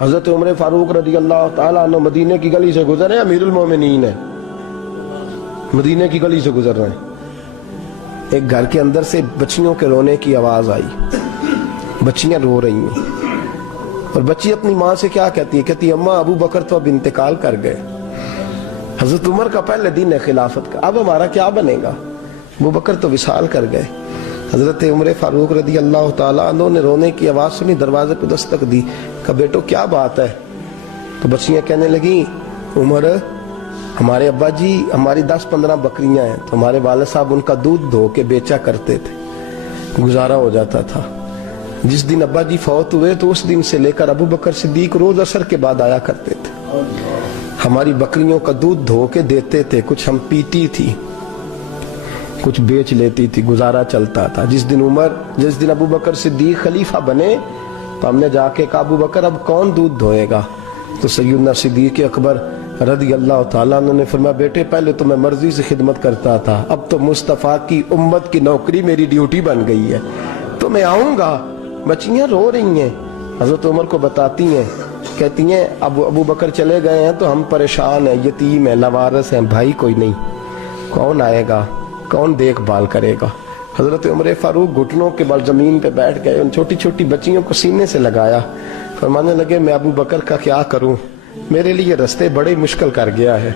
حضرت عمر فاروق رضی اللہ تعالیٰ عنہ مدینے کی گلی سے گزرے، امیر المومنین ہے، مدینے کی گلی سے گزر رہے ہیں، ایک گھر کے اندر سے بچیوں کے رونے کی آواز آئی، بچیاں رو رہی ہیں، اور بچی اپنی ماں سے کیا کہتی ہے؟ کہتی ہے اماں ابو بکر تو اب انتقال کر گئے، حضرت عمر کا پہلے دن ہے خلافت کا، اب ہمارا کیا بنے گا؟ ابو بکر تو وصال کر گئے۔ حضرت عمر فاروق رضی اللہ تعالیٰ عنہ نے رونے کی آواز سنی، دروازے پہ دستک دی، کہا بیٹو کیا بات ہے؟ تو بچیاں کہنے لگیں عمر ہمارے ابا جی ہماری 10-15 بکریاں ہیں، تو ہمارے والد صاحب ان کا دودھ دھو کے بیچا کرتے تھے، گزارا ہو جاتا تھا۔ جس دن ابا جی فوت ہوئے تو اس دن سے لے کر ابو بکر صدیق روز عصر کے بعد آیا کرتے تھے، ہماری بکریوں کا دودھ دھو کے دیتے تھے، کچھ ہم پیتی تھی، کچھ بیچ لیتی تھی، گزارا چلتا تھا۔ جس دن ابو بکر صدیق خلیفہ بنے تو ہم نے جا کے کہا ابو بکر اب کون دودھ دھوئے گا؟ تو سیدنا صدیق اکبر رضی اللہ تعالیٰ عنہ نے فرمایا بیٹے پہلے تو میں مرضی سے خدمت کرتا تھا، اب تو مصطفیٰ کی امت کی نوکری میری ڈیوٹی بن گئی ہے، تو میں آؤں گا۔ بچیاں رو رہی ہیں، حضرت عمر کو بتاتی ہیں، کہتی ہیں ابو بکر چلے گئے ہیں تو ہم پریشان ہیں، یتیم ہیں، لاوارث ہیں، بھائی کوئی نہیں، کون آئے گا، کون دیکھ بھال کرے گا؟ حضرت عمر فاروق گھٹنوں کے بل زمین پہ بیٹھ گئے، ان چھوٹی چھوٹی بچیوں کو سینے سے لگایا، فرمانے لگے میں ابو بکر کا کیا کروں، میرے لیے رستے بڑے مشکل کر گیا ہے،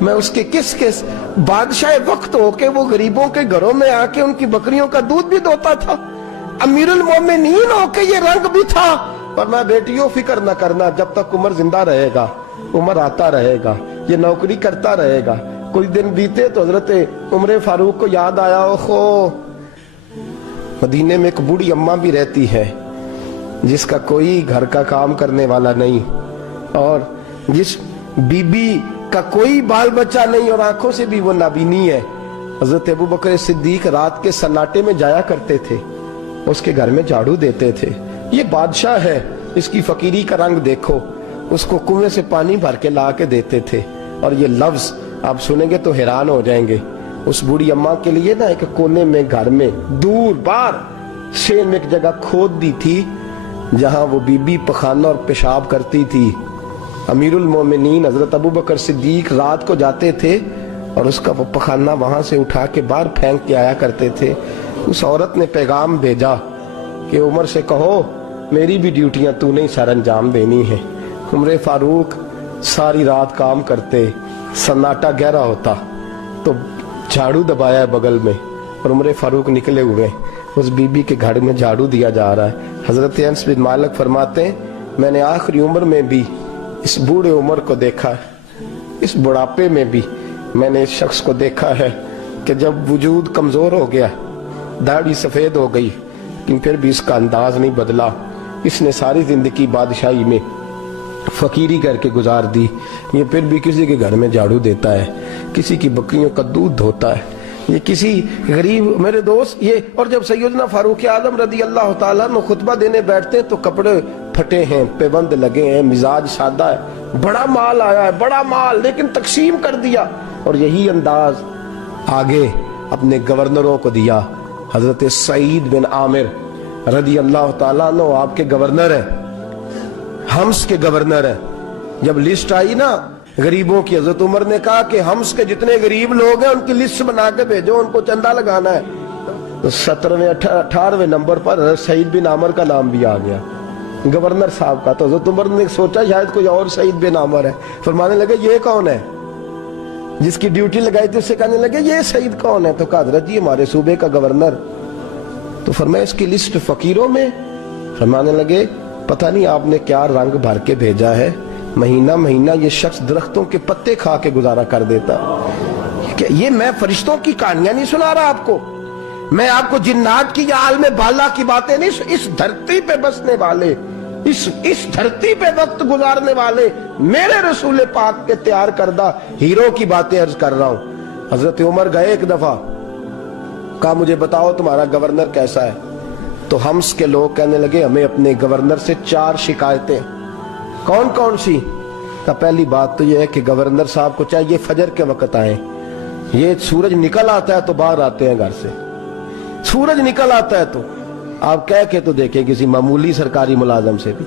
میں اس کے کس بادشاہ وقت ہو کے وہ غریبوں کے گھروں میں آ کے ان کی بکریوں کا دودھ بھی دوتا تھا، امیر المومنین ہو کے یہ رنگ بھی تھا۔ پر میں بیٹیوں فکر نہ کرنا، جب تک عمر زندہ رہے گا، عمر آتا رہے گا، یہ نوکری کرتا رہے گا۔ کچھ دن بیتے تو حضرت عمر فاروق کو یاد آیا اوہو مدینے میں ایک بوڑھی اماں بھی رہتی ہے جس کا کوئی گھر کا کام کرنے والا نہیں، اور جس بی بی کا کوئی بال بچہ نہیں، اور آنکھوں سے بھی وہ نابینی ہے۔ حضرت ابو بکر صدیق رات کے سناٹے میں جایا کرتے تھے، اس کے گھر میں جھاڑو دیتے تھے، یہ بادشاہ ہے، اس کی فقیری کا رنگ دیکھو، اس کو کنویں سے پانی بھر کے لا کے دیتے تھے۔ اور یہ لفظ آپ سنیں گے تو حیران ہو جائیں گے، اس بوڑھی اماں کے لیے نا ایک کونے میں گھر میں دور بار شیر میں ایک جگہ کھود دی تھی جہاں وہ بی بی پخانہ اور پیشاب کرتی تھی۔ امیر المومنین حضرت ابو بکر صدیق رات کو جاتے تھے اور اس کا وہ پخانہ وہاں سے اٹھا کے باہر پھینک کے آیا کرتے تھے۔ اس عورت نے پیغام بھیجا کہ عمر سے کہو میری بھی ڈیوٹیاں تو نہیں سر انجام دینی ہے۔ عمر فاروق ساری رات کام کرتے، سناٹا گہرا ہوتا تو جھاڑو دبایا ہے بغل میں، اور عمر فاروق نکلے ہوئے اس بی بی کے گھر میں جھاڑو دیا جا رہا ہے۔ حضرت انس بن مالک فرماتے ہیں میں نے آخری عمر میں بھی اس بوڑھے عمر کو دیکھا ہے، اس بڑھاپے میں بھی میں نے اس شخص کو دیکھا ہے کہ جب وجود کمزور ہو گیا، داڑھی سفید ہو گئی، لیکن پھر بھی اس کا انداز نہیں بدلا، اس نے ساری زندگی بادشاہی میں فقیری کر کے گزار دی، یہ پھر بھی کسی کے گھر میں جھاڑو دیتا ہے، کسی کی بکریوں کا دودھ دھوتا ہے، یہ کسی غریب میرے دوست یہ۔ اور جب سیدنا فاروق اعظم رضی اللہ تعالیٰ عنہ خطبہ دینے بیٹھتے تو کپڑے پھٹے ہیں، پیبند لگے ہیں، مزاج سادہ ہے، بڑا مال آیا ہے، بڑا مال، لیکن تقسیم کر دیا، اور یہی انداز آگے اپنے گورنروں کو دیا۔ حضرت سعید بن عامر رضی اللہ تعالیٰ عنہ آپ کے گورنر ہیں، حمص کے گورنر ہیں۔ جب لسٹ آئی نا غریبوں کی، حضرت عمر نے کہا کہ حمص کے جتنے غریب لوگ ہیں ان کی لسٹ بنا کے بھیجو، ان کو چندہ لگانا ہے۔ تو 17ویں 18ویں نمبر پر حضرت سعید بن عامر کا نام بھی آ گیا، گورنر صاحب کا۔ تو حضرت عمر نے سوچا شاید کوئی اور سعید بن عامر ہے، فرمانے لگے یہ کون ہے؟ جس کی ڈیوٹی لگائی تھی اس سے کہنے لگے یہ سعید کون ہے؟ تو کہا حضرت جی ہمارے صوبے کا گورنر۔ تو فرمایا اس کی لسٹ فقیروں میں؟ فرمانے لگے پتہ نہیں آپ نے کیا رنگ بھر کے بھیجا ہے، مہینہ مہینہ یہ شخص درختوں کے پتے کھا کے گزارا کر دیتا۔ کہ یہ میں فرشتوں کی کہانیاں نہیں سنا رہا آپ کو، میں آپ کو جنات کی یا عالم بالا کی باتیں نہیں، اس دھرتی پہ بسنے والے، اس دھرتی پہ وقت گزارنے والے میرے رسول پاک کے تیار کردہ ہیرو کی باتیں عرض کر رہا ہوں۔ حضرت عمر گئے ایک دفعہ، کہا مجھے بتاؤ تمہارا گورنر کیسا ہے؟ تو حمص کے لوگ کہنے لگے ہمیں اپنے گورنر سے 4 شکایتیں۔ کون کون سی؟ تو پہلی بات تو یہ ہے کہ گورنر صاحب کو چاہیے فجر کے وقت آئیں، یہ سورج نکل آتا ہے تو باہر آتے ہیں گھر سے، سورج نکل آتا ہے تو آپ کہہ کے تو دیکھیں کسی معمولی سرکاری ملازم سے بھی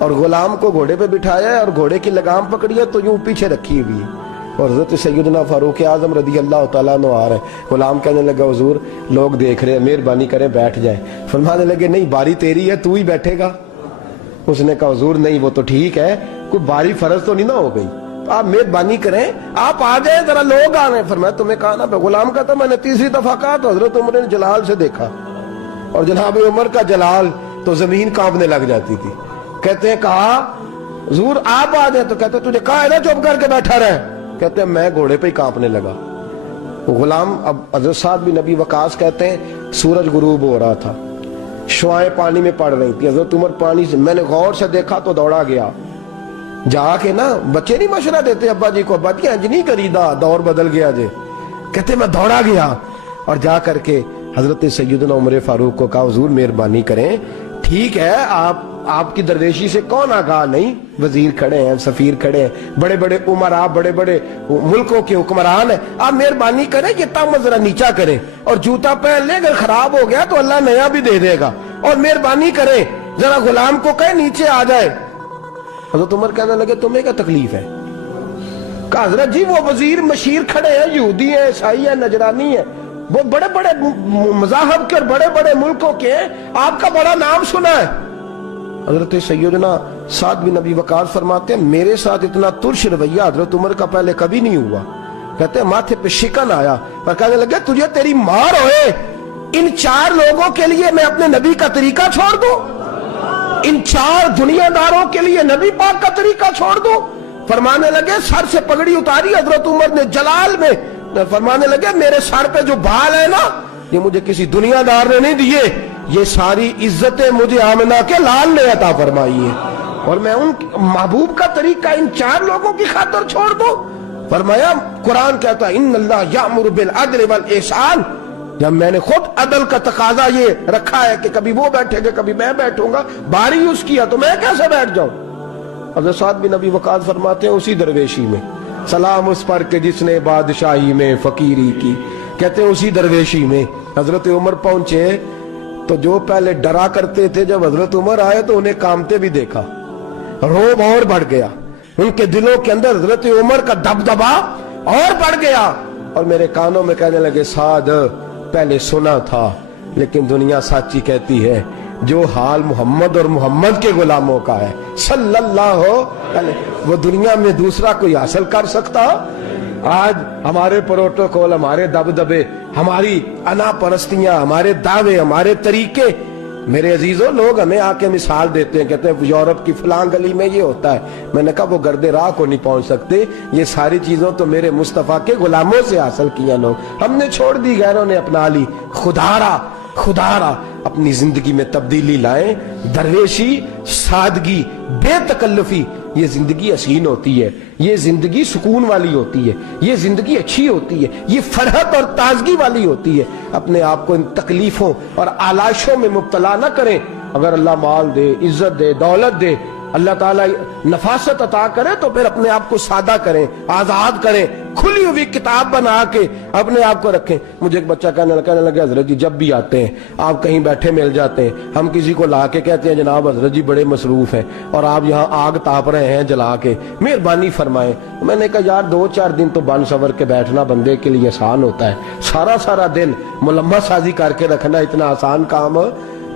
اور غلام کو گھوڑے پہ بٹھایا ہے اور گھوڑے کی لگام پکڑی ہے تو یوں پیچھے رکھی ہوئی ہے، اور حضرت سیدنا فاروق اعظم رضی اللہ تعالیٰ عنہ آ رہے ہیں۔ غلام کہنے لگا حضور لوگ دیکھ رہے ہیں، مہربانی کریں بیٹھ جائیں۔ فرمانے لگے نہیں باری تیری ہے، تو ہی بیٹھے گا۔ اس نے کہا حضور نہیں وہ تو ٹھیک ہے، کوئی باری فرض تو نہیں نہ ہو گئی، آپ مہربانی کریں آپ آ جائیں، ذرا لوگ آ رہے ہیں۔ فرمایا تمہیں کہا نا، غلام کہتا میں نے تیسری دفعہ کہا تو حضرت عمر نے جلال سے دیکھا، اور جناب عمر کا جلال تو زمین کانپنے لگ جاتی تھی۔ کہتے ہیں کہا حضور آپ آ جائیں، تو کہتے ہیں تجھے کہا ہے نا چپ کر کے بیٹھا رہے، کہتے ہیں میں گھوڑے پہ ہی کانپنے لگا۔ غلام اب حضرت سعد بن ابی وقاص کہتے ہیں سورج غروب ہو رہا تھا، شعائیں پانی میں پڑ رہی تھی، حضرت عمر پانی سے میں نے غور سے دیکھا تو دوڑا گیا، جا کے نا بچے نہیں مشورہ دیتے ابا جی کو، ابا جی انج نہیں کریدا دور بدل گیا جے، کہتے میں دوڑا گیا اور جا کر کے حضرت سیدنا عمر فاروق کو کہا حضور مہربانی کریں، ٹھیک ہے آپ کی درویشی سے کون آگاہ نہیں، وزیر کھڑے ہیں، سفیر کھڑے ہیں، بڑے بڑے عمرا بڑے بڑے ملکوں کے حکمران ہیں، آپ مہربانی کریں یہ تم ذرا نیچا کریں اور جوتا پہن لیں، اگر خراب ہو گیا تو اللہ نیا بھی دے دے گا، اور مہربانی کریں ذرا غلام کو کہیں نیچے آ جائے۔ حضرت عمر کہنے لگے تمہیں کیا تکلیف ہے؟ کہا حضرت جی وہ وزیر مشیر کھڑے ہیں، یہودی ہیں، عیسائی ہیں، نجرانی ہیں، وہ بڑے بڑے مذاہب کے اور بڑے بڑے ملکوں کے ہیں، آپ کا بڑا نام سنا ہے۔ حضرت سیدنا سعد بن ابی وقاص فرماتے ہیں میرے ساتھ اتنا ترش رویہ حضرت عمر کا پہلے کبھی نہیں ہوا، کہتے ہیں ماتھے پہ شکن آیا اور کہنے لگے تجھے تیری مار ہوئے، ان 4 لوگوں کے لیے میں اپنے نبی کا طریقہ چھوڑ دوں، ان 4 دنیا داروں کے لیے نبی پاک کا طریقہ چھوڑ دوں؟ فرمانے لگے سر سے پگڑی اتاری حضرت عمر نے جلال میں، فرمانے لگے میرے سر پہ جو بال ہے نا یہ مجھے کسی دنیا دار نے نہیں دیے، یہ ساری عزتیں مجھے آمنہ کے لال نے عطا فرمائی ہے، اور میں ان محبوب کا طریقہ ان 4 لوگوں کی خاطر چھوڑ دوں؟ فرمایا قرآن کہتا ہے ان اللہ یامر بالعدل والاحسان، جب میں نے خود عدل کا تقاضا یہ رکھا ہے کہ کبھی وہ بیٹھے گا کبھی میں بیٹھوں گا، باری اس کی ہے تو میں کیسے بیٹھ جاؤں؟ حضرت سعد بن ابی وقاص فرماتے ہیں اسی درویشی میں سلام اس پر کہ جس نے بادشاہی میں فقیری کی، کہتے ہیں اسی درویشی میں حضرت عمر پہنچے تو جو پہلے ڈرا کرتے تھے جب حضرت عمر آئے تو انہیں کامتے بھی دیکھا، روب اور بڑھ گیا، ان کے دلوں کے اندر حضرت عمر کا دبدبا اور بڑھ گیا، اور میرے کانوں میں کہنے لگے سعد پہلے سنا تھا لیکن دنیا سچی کہتی ہے جو حال محمد اور محمد کے غلاموں کا ہے صلی اللہ علیہ، وہ دنیا میں دوسرا کوئی حاصل کر سکتا؟ آج ہمارے پروٹوکول، ہمارے دبدبے، ہماری انا پرستیاں، ہمارے دعوے، ہمارے طریقے، میرے عزیزوں لوگ ہمیں آ کے مثال دیتے ہیں، کہتے ہیں یورپ کی فلاں گلی میں یہ ہوتا ہے، میں نے کہا وہ گرد راہ کو نہیں پہنچ سکتے، یہ ساری چیزوں تو میرے مصطفیٰ کے غلاموں سے حاصل کیا، لوگ ہم نے چھوڑ دی، غیروں نے اپنا لی۔ خدارا اپنی زندگی میں تبدیلی لائیں، درویشی، سادگی، بے تکلفی، یہ زندگی حسین ہوتی ہے، یہ زندگی سکون والی ہوتی ہے، یہ زندگی اچھی ہوتی ہے، یہ فرحت اور تازگی والی ہوتی ہے۔ اپنے آپ کو ان تکلیفوں اور آلائشوں میں مبتلا نہ کریں، اگر اللہ مال دے، عزت دے، دولت دے، اللہ تعالیٰ نفاست عطا کرے تو پھر اپنے آپ کو سادہ کریں، آزاد کریں، کھلی ہوئی کتاب بنا کے اپنے آپ کو رکھیں۔ مجھے ایک بچہ کہنے لگا حضرت جی جب بھی آتے ہیں آپ کہیں بیٹھے مل جاتے ہیں، ہم کسی کو لا کے کہتے ہیں جناب حضرت جی بڑے مصروف ہیں اور آپ یہاں آگ تاپ رہے ہیں جلا کے، مہربانی فرمائیں۔ میں نے کہا یار 2-4 دن تو بن سور کے بیٹھنا بندے کے لیے آسان ہوتا ہے، سارا دن ملمہ سازی کر کے رکھنا اتنا آسان کام،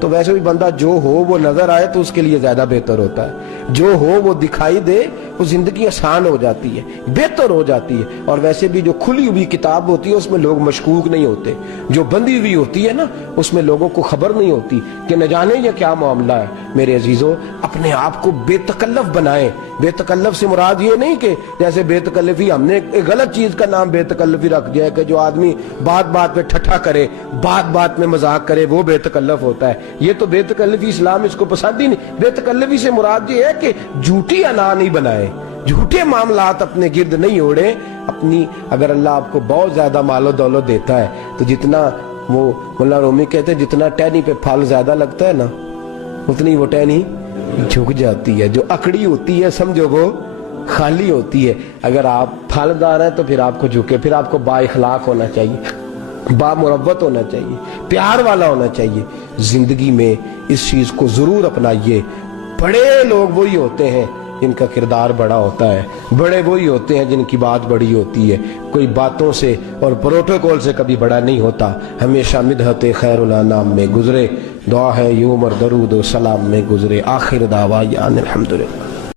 تو ویسے بھی بندہ جو ہو وہ نظر آئے تو اس کے لیے زیادہ بہتر ہوتا ہے، جو ہو وہ دکھائی دے، وہ زندگی آسان ہو جاتی ہے، بہتر ہو جاتی ہے۔ اور ویسے بھی جو کھلی ہوئی کتاب ہوتی ہے اس میں لوگ مشکوک نہیں ہوتے، جو بندی ہوئی ہوتی ہے نا اس میں لوگوں کو خبر نہیں ہوتی کہ نہ جانے یہ کیا معاملہ ہے۔ میرے عزیزوں اپنے آپ کو بے تکلف بنائیں۔ بے تکلف سے مراد یہ نہیں کہ جیسے بے تکلفی ہم نے ایک غلط چیز کا نام بے تکلفی رکھ دیا ہے کہ جو آدمی بات پہ ٹھٹھا کرے، بات میں مذاق کرے، وہ بے تکلف ہوتا ہے۔ یہ تو بے تکلفی اسلام اس کو پسند ہی نہیں۔ بے تکلفی سے مراد یہ ہے کہ جھوٹی انا نہیں بنائے، جھوٹے معاملات اپنے گرد نہیں اوڑے۔ اپنی اگر اللہ آپ کو بہت زیادہ مال و دولت دیتا ہے تو جتنا وہ مولانا رومی کہتے ہیں جتنا ٹہنی پہ پھل زیادہ لگتا ہے نا اتنی وہ ٹہنی جھک جاتی ہے، جو اکڑی ہوتی ہے سمجھو وہ خالی ہوتی ہے۔ اگر آپ پھلدار ہیں تو پھر آپ کو جھکے، پھر آپ کو با اخلاق ہونا چاہیے، با مربت ہونا چاہیے، پیار والا ہونا چاہیے۔ زندگی میں اس چیز کو ضرور اپنائیے، بڑے لوگ وہی ہوتے ہیں جن کا کردار بڑا ہوتا ہے، بڑے وہی ہوتے ہیں جن کی بات بڑی ہوتی ہے، کوئی باتوں سے اور پروٹوکول سے کبھی بڑا نہیں ہوتا، ہمیشہ مدحت خیر الانام میں گزرے، دعا ہے یہ عمر درود و سلام میں گزرے، آخر دعویٰ الحمدللہ۔